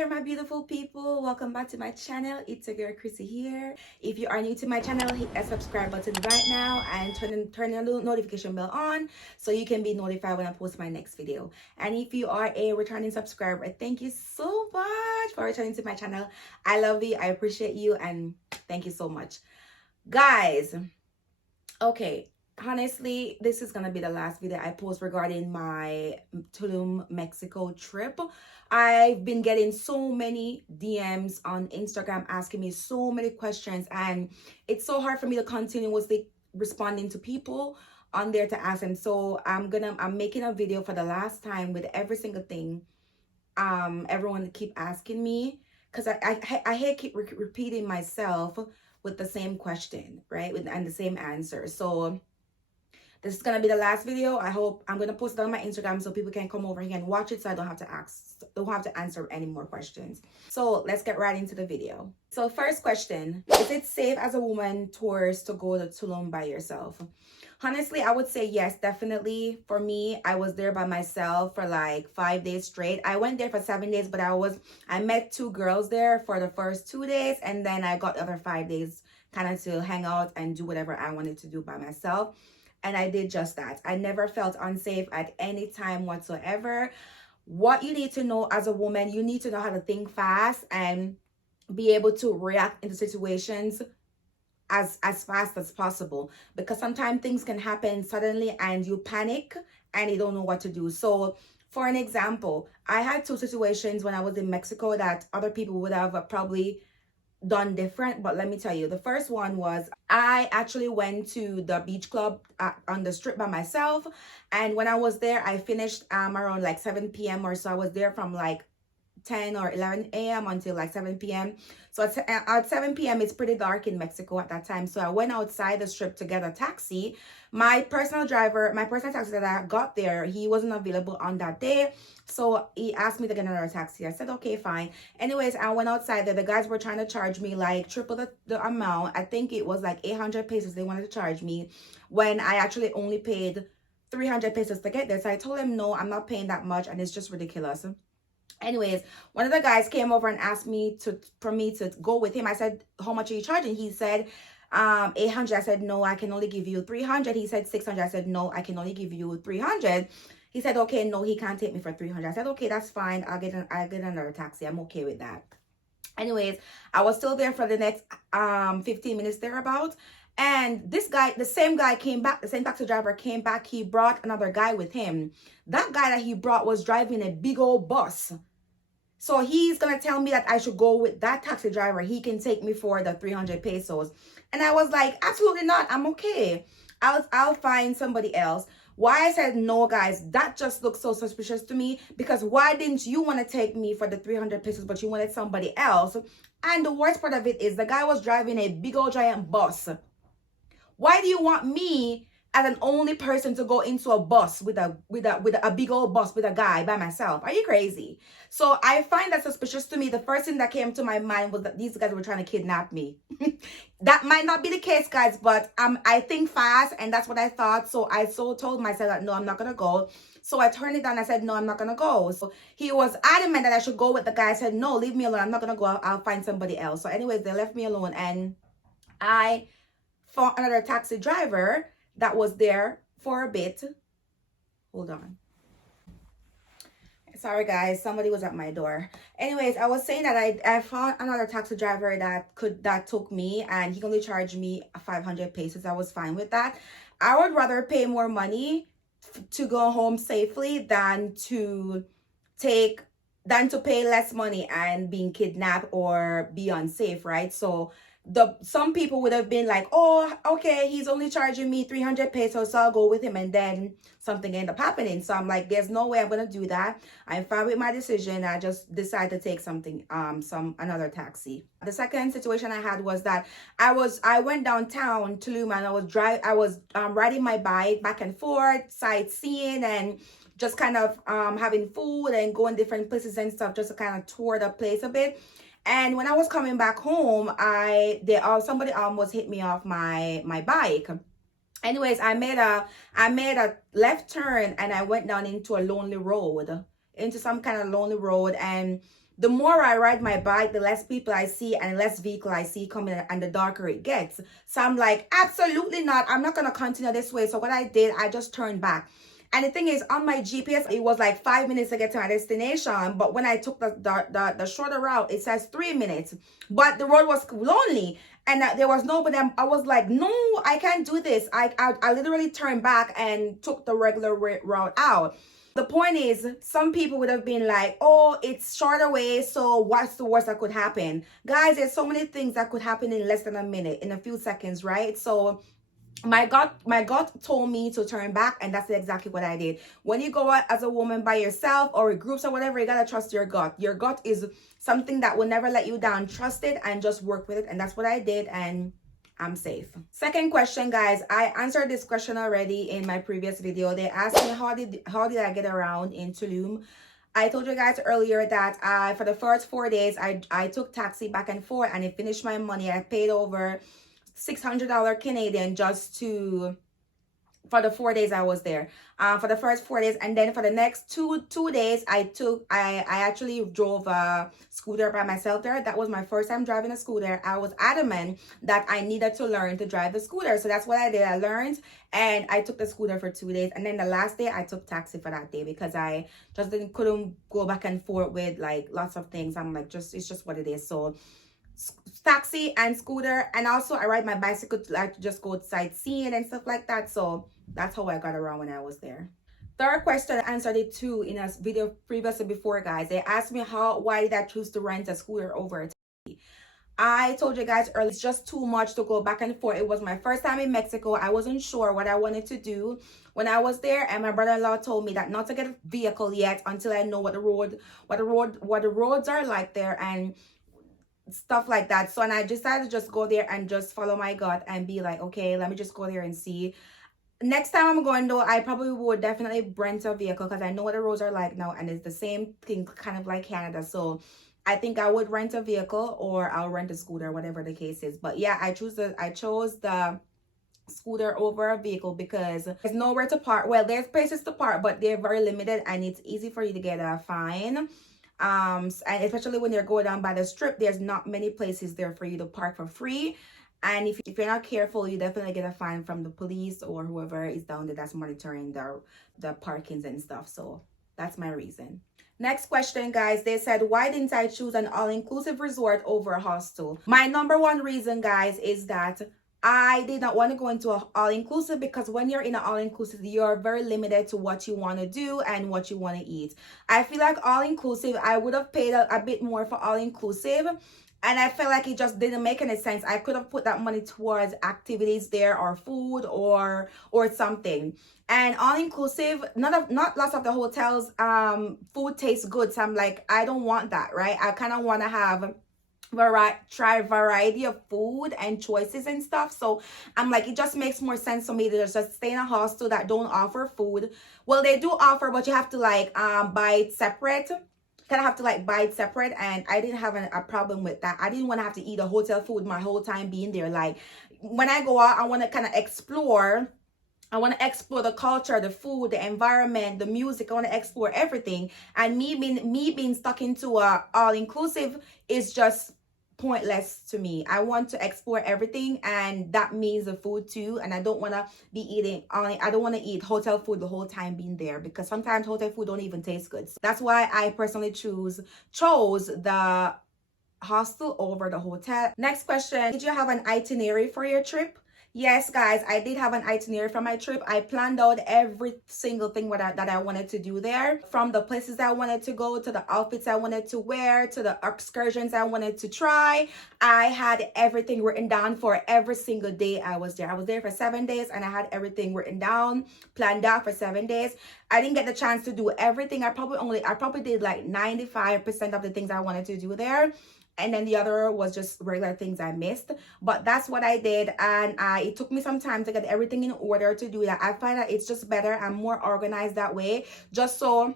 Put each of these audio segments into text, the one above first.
there, my beautiful people. Welcome back to my channel. It's your girl Chrissy here. If you are new to my channel, hit that subscribe button right now and turn the notification bell on so you can be notified when I post my next video. And if you are a returning subscriber, thank you so much for returning to my channel. I love you, I appreciate you, and thank you so much. Guys, okay, honestly, this is gonna be the last video I post regarding my Tulum, Mexico trip. I've been getting so many DMs on Instagram asking me so many questions, and it's so hard for me to continuously responding to people on there to ask them. So I'm making a video for the last time with every single thing everyone keep asking me, because I hate keep repeating myself with the same question, right, and the same answer. So this is gonna be the last video. I hope I'm gonna post it on my Instagram so people can come over here and watch it, so I don't have to answer any more questions. So let's get right into the video. So first question: is it safe as a woman tourist to go to Tulum by yourself? Honestly, I would say yes, definitely. For me, I was there by myself for like 5 days straight. I went there for 7 days, but I met 2 girls there for the first 2 days, and then I got the other 5 days kind of to hang out and do whatever I wanted to do by myself. And I did just that. I never felt unsafe at any time whatsoever. What you need to know as a woman, you need to know how to think fast and be able to react into situations as fast as possible, because sometimes things can happen suddenly and you panic and you don't know what to do. So for an example, I had 2 situations when I was in Mexico that other people would have probably done different, but let me tell you. The first one was I actually went to the beach club on the strip by myself, and when I was there, I finished around like 7 p.m. or so. I was there from like 10 or 11 a.m. until like 7 p.m. So at 7 p.m. it's pretty dark in Mexico at that time. So I went outside the strip to get a taxi. My personal taxi that I got there, he wasn't available on that day. So he asked me to get another taxi. I said, okay, fine. Anyways, I went outside there. The guys were trying to charge me like triple the amount. I think it was like 800 pesos they wanted to charge me, when I actually only paid 300 pesos to get there. So I told him, no, I'm not paying that much, and it's just ridiculous. Anyways, one of the guys came over and asked me for me to go with him. I said, how much are you charging? He said 800. I said, no, I can only give you 300. He said 600. I said, no, I can only give you 300. He said, okay, no, he can't take me for 300. I said, okay, that's fine. I'll get another taxi. I'm okay with that. Anyways, I was still there for the next 15 minutes thereabout. And this guy, the same guy came back, the same taxi driver came back. He brought another guy with him. That guy that he brought was driving a big old bus. So he's going to tell me that I should go with that taxi driver. He can take me for the 300 pesos. And I was like, absolutely not. I'm okay. I'll find somebody else. Why I said no, guys, that just looks so suspicious to me, because why didn't you want to take me for the 300 pesos, but you wanted somebody else? And the worst part of it is the guy was driving a big old giant bus. Why do you want me as an only person to go into a bus with a big old bus with a guy by myself? Are you crazy? So I find that suspicious to me. The first thing that came to my mind was that these guys were trying to kidnap me. That might not be the case, guys, but I think fast, and that's what I thought. So I told myself that no, I'm not gonna go. So I turned it down. I said, no, I'm not gonna go. So he was adamant that I should go with the guy. I said, no, leave me alone. I'm not gonna go. I'll find somebody else. So anyways, they left me alone, and I found another taxi driver that was there for a bit. Hold on. Sorry, guys. Somebody was at my door. Anyways, I was saying that I found another taxi driver that took me, and he only charged me 500 pesos. I was fine with that. I would rather pay more money to go home safely than to pay less money and being kidnapped or be unsafe, right? So some people would have been like, oh, okay, he's only charging me 300 pesos, so I'll go with him, and then something ended up happening. So I'm like, there's no way I'm gonna do that. I'm fine with my decision. I just decided to take another taxi. The second situation I had was that I went downtown Tulum, and I was riding my bike back and forth, sightseeing, and just kind of having food and going different places and stuff, just to kind of tour the place a bit. And when I was coming back home, somebody almost hit me off my bike. Anyways, I made a left turn, and I went down into some kind of lonely road. And the more I ride my bike, the less people I see and less vehicle I see coming, and the darker it gets. So I'm like, absolutely not. I'm not going to continue this way. So what I did, I just turned back. And the thing is, on my GPS, it was like 5 minutes to get to my destination. But when I took the shorter route, it says 3 minutes. But the road was lonely. And there was nobody. I was like, no, I can't do this. I literally turned back and took the regular route out. The point is, some people would have been like, oh, it's short away, so what's the worst that could happen? Guys, there's so many things that could happen in less than a minute, in a few seconds, right? So my gut told me to turn back, and that's exactly what I did. When you go out as a woman by yourself or in groups or whatever, you gotta trust your gut. Your gut is something that will never let you down. Trust it and just work with it, and that's what I did, and I'm safe. Second question, guys. I answered this question already in my previous video. They asked me how did I get around in Tulum. I told you guys earlier that for the first 4 days I took taxi back and forth, and it finished my money. I paid over $600 Canadian just for the 4 days I was there, for the first 4 days. And then for the next two days, I actually drove a scooter by myself there. That was my first time driving a scooter. I was adamant that I needed to learn to drive the scooter, so that's what I did. I learned, and I took the scooter for 2 days. And then the last day I took taxi for that day, because I just couldn't go back and forth with like lots of things. I'm like, it's just what it is. So taxi and scooter, and also I ride my bicycle to like just go sightseeing and stuff like that. So that's how I got around when I was there. Third question, I answered it too in a video previously before, guys. They asked me why did I choose to rent a scooter over a taxi. I told you guys earlier, it's just too much to go back and forth. It was my first time in Mexico. I wasn't sure what I wanted to do when I was there, and my brother-in-law told me that not to get a vehicle yet until I know what the roads are like there and stuff like that. So, and I decided to just go there and just follow my gut and be like, okay, let me just go there and see. Next time I'm going though, I probably would definitely rent a vehicle, because I know what the roads are like now, and it's the same thing kind of like Canada. So I think I would rent a vehicle, or I'll rent a scooter, whatever the case is. But yeah, I chose the scooter over a vehicle because there's nowhere to park. Well, there's places to park, but they're very limited, and it's easy for you to get a fine. And especially when you're going down by the strip, there's not many places there for you to park for free. And if you're not careful, you definitely get a fine from the police or whoever is down there that's monitoring the parkings and stuff. So that's my reason. Next question, guys. They said, why didn't I choose an all-inclusive resort over a hostel? My number one reason, guys, is that I did not want to go into an all-inclusive, because when you're in an all-inclusive, you're very limited to what you want to do and what you want to eat. I feel like all-inclusive, I would have paid a bit more for all-inclusive, and I felt like it just didn't make any sense. I could have put that money towards activities there, or food, or something. And all-inclusive, not lots of the hotels food tastes good. So I'm like, I don't want that, right? I kind of want to have try variety of food and choices and stuff. So I'm like, it just makes more sense for me to just stay in a hostel that don't offer food. Well, they do offer, but you have to like buy it separate. Kind of have to like buy it separate, and I didn't have a problem with that. I didn't want to have to eat a hotel food my whole time being there. Like when I go out, I want to kind of explore. I want to explore the culture, the food, the environment, the music. I want to explore everything. And me being stuck into a all-inclusive is just pointless to me. I want to explore everything, and that means the food too. And I don't want to be eating I don't want to eat hotel food the whole time being there, because sometimes hotel food don't even taste good. So that's why I personally chose the hostel over the hotel. Next question, did you have an itinerary for your trip? Yes, guys, I did have an itinerary for my trip. I planned out every single thing that I wanted to do there, from the places I wanted to go, to the outfits I wanted to wear, to the excursions I wanted to try. I had everything written down for every single day I was there. I was there for 7 days, and I had everything written down, planned out for 7 days. I didn't get the chance to do everything. I probably did like 95% of the things I wanted to do there. And then the other was just regular things I missed. But that's what I did. And it took me some time to get everything in order to do that. I find that it's just better. I'm more organized that way. Just so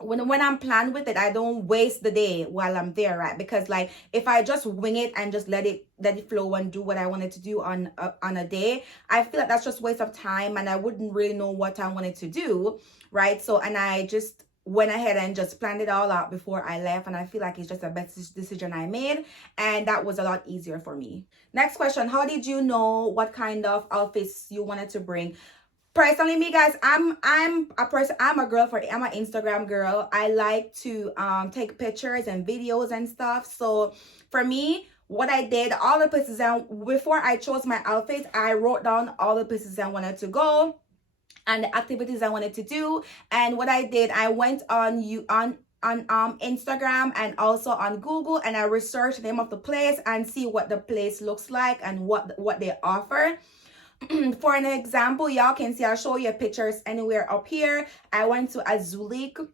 when I'm planned with it, I don't waste the day while I'm there, right? Because like if I just wing it and just let it flow and do what I wanted to do on a day, I feel like that's just waste of time, and I wouldn't really know what I wanted to do, right? So, and I just went ahead and just planned it all out before I left, and I feel like it's just the best decision I made, and that was a lot easier for me. Next question, how did you know what kind of outfits you wanted to bring? Personally, me guys, I'm a girl for I'm an Instagram girl. I like to take pictures and videos and stuff. So for me, what I did, all the places, and before I chose my outfits, I wrote down all the places I wanted to go and the activities I wanted to do. And what I did, I went on Instagram and also on Google, and I researched the name of the place and see what the place looks like and what they offer. For an example, y'all can see, I'll show you pictures anywhere up here. I went to Azulik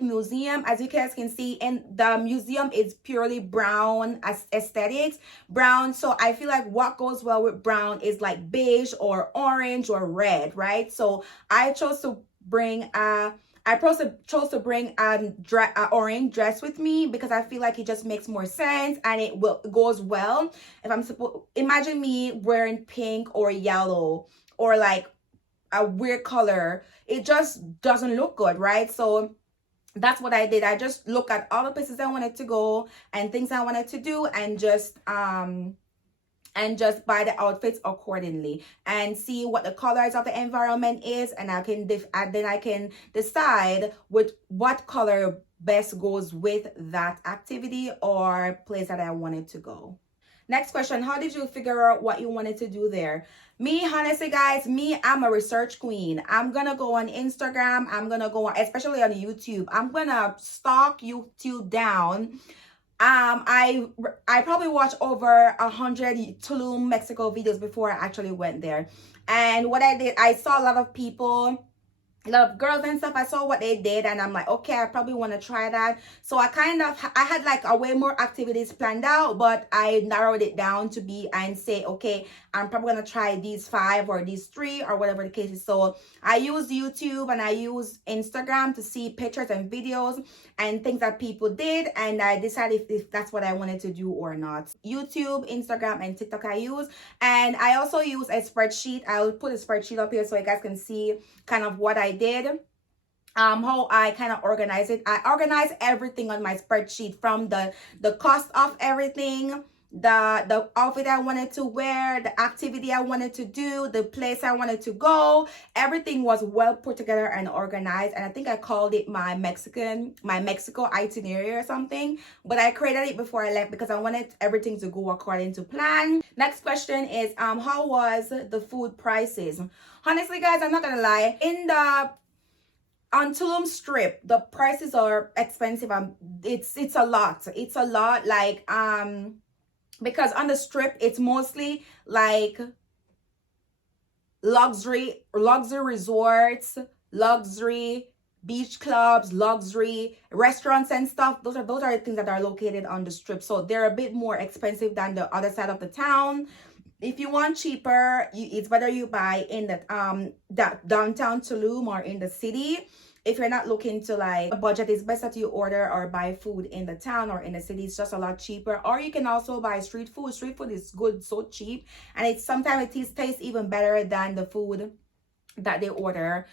Museum. As you guys can see, in the museum is purely brown as aesthetics, brown. So I feel like what goes well with brown is like beige or orange or red, right? So I chose to bring chose to bring a orange dress with me because I feel like it just makes more sense and it goes well. If I'm supposed, imagine me wearing pink or yellow or like a weird color, it just doesn't look good, right? So that's what I did. I just looked at all the places I wanted to go and things I wanted to do, and just buy the outfits accordingly and see what the colors of the environment is, and then I can decide what color best goes with that activity or place that I wanted to go. Next question, how did you figure out what you wanted to do there? Me, honestly, guys, I'm a research queen. I'm gonna go on Instagram. I'm gonna go on, especially on YouTube. I'm gonna stalk YouTube down. I probably watched over 100 Tulum, Mexico videos before I actually went there. And what I did, I saw a lot of people, a lot of girls and stuff. I saw what they did, and I'm like, okay, I probably want to try that. So I had like a way more activities planned out, but I narrowed it down to be and say, okay, I'm probably gonna try these 5 or these 3 or whatever the case is. So I use YouTube and I use Instagram to see pictures and videos and things that people did, and I decided if that's what I wanted to do or not. YouTube, Instagram, and TikTok I use, and I also use a spreadsheet. I'll put a spreadsheet up here so you guys can see kind of what I did, how I kind of organize it. I organize everything on my spreadsheet, from the cost of everything, the outfit I wanted to wear, the activity I wanted to do, the place I wanted to go. Everything was well put together and organized, and I think I called it my Mexico itinerary or something, but I created it before I left because I wanted everything to go according to plan. Next question is how was the food prices? Honestly, guys, I'm not gonna lie, on Tulum Strip, the prices are expensive. It's a lot. It's a lot. Like because on the Strip, it's mostly like luxury resorts, luxury beach clubs, luxury restaurants and stuff. Those are the things that are located on the Strip. So they're a bit more expensive than the other side of the town. If you want cheaper, it's better you buy in that downtown Tulum or in the city. If you're not looking to like a budget, it's best that you order or buy food in the town or in the city. It's just a lot cheaper. Or you can also buy street food. Street food is good, so cheap, and it's sometimes it tastes even better than the food that you order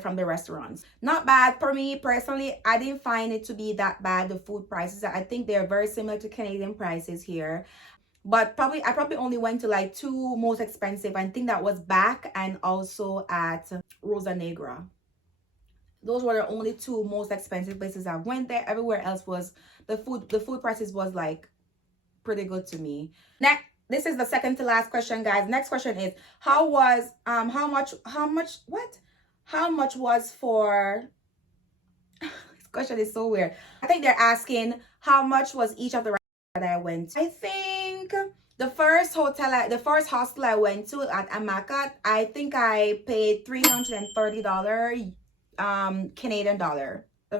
from the restaurants. Not bad. For me personally, I didn't find it to be that bad. The food prices, I think they're very similar to Canadian prices here. But I probably only went to like 2 most expensive. I think that was back and also at Rosa Negra. Those were the only 2 most expensive places I went there. Everywhere else was the food prices was like pretty good to me. Next, this is the second to last question, guys. Next question is how much was for this question is so weird. I think they're asking how much was each of the restaurants that I went to. I think the first hostel I went to at Amakat, I think I paid $330 Canadian dollar for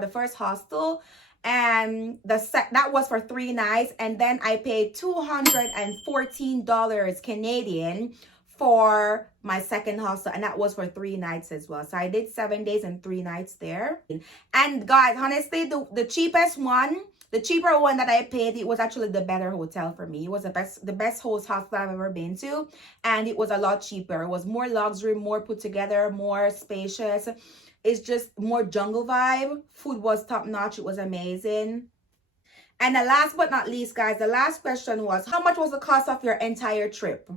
the first hostel, and that was for 3 nights, and then I paid $214 Canadian for my second hostel, and that was for 3 nights as well. So I did 7 days and 3 nights there. And guys, honestly, the cheaper one that I paid, it was actually the better hotel for me. It was the best hostel I've ever been to, and it was a lot cheaper. It was more luxury, more put together, more spacious. It's just more jungle vibe. Food was top notch. It was amazing. And the last but not least, guys, the last question was, how much was the cost of your entire trip?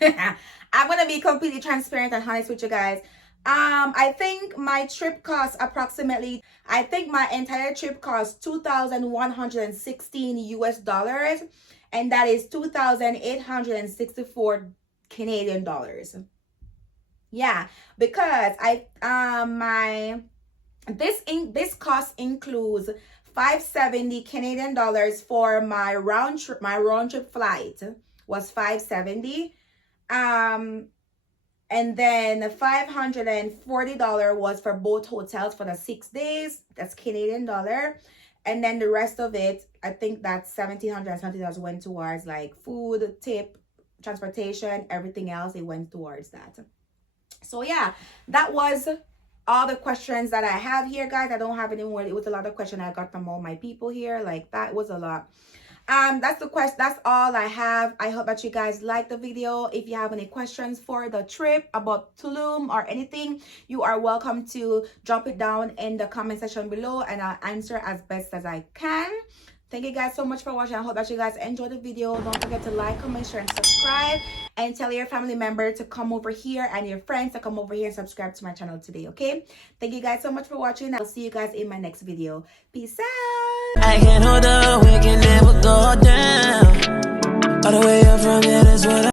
I'm gonna be completely transparent and honest with you guys. I think my trip cost approximately, I think my entire trip cost 2,116 US dollars, and that is 2,864 Canadian dollars. Yeah, because this cost includes 570 Canadian dollars for my round trip flight was 570. And then $540 was for both hotels for the 6 days. That's Canadian dollar. And then the rest of it, I think that's 1,700 and something else went towards like food, tip, transportation, everything else. It went towards that. So yeah, that was all the questions that I have here, guys. I don't have any more. It was a lot of questions I got from all my people here. Like, that was a lot. That's all I have. I hope that you guys like the video. If you have any questions for the trip about Tulum or anything, you are welcome to drop it down in the comment section below, and I'll answer as best as I can. Thank you guys so much for watching. I hope that you guys enjoyed the video. Don't forget to like, comment, share, and subscribe. And tell your family member to come over here and your friends to come over here and subscribe to my channel today, okay? Thank you guys so much for watching. I'll see you guys in my next video. Peace out. I can't hold up, we can never go down. All the way up from here, that's what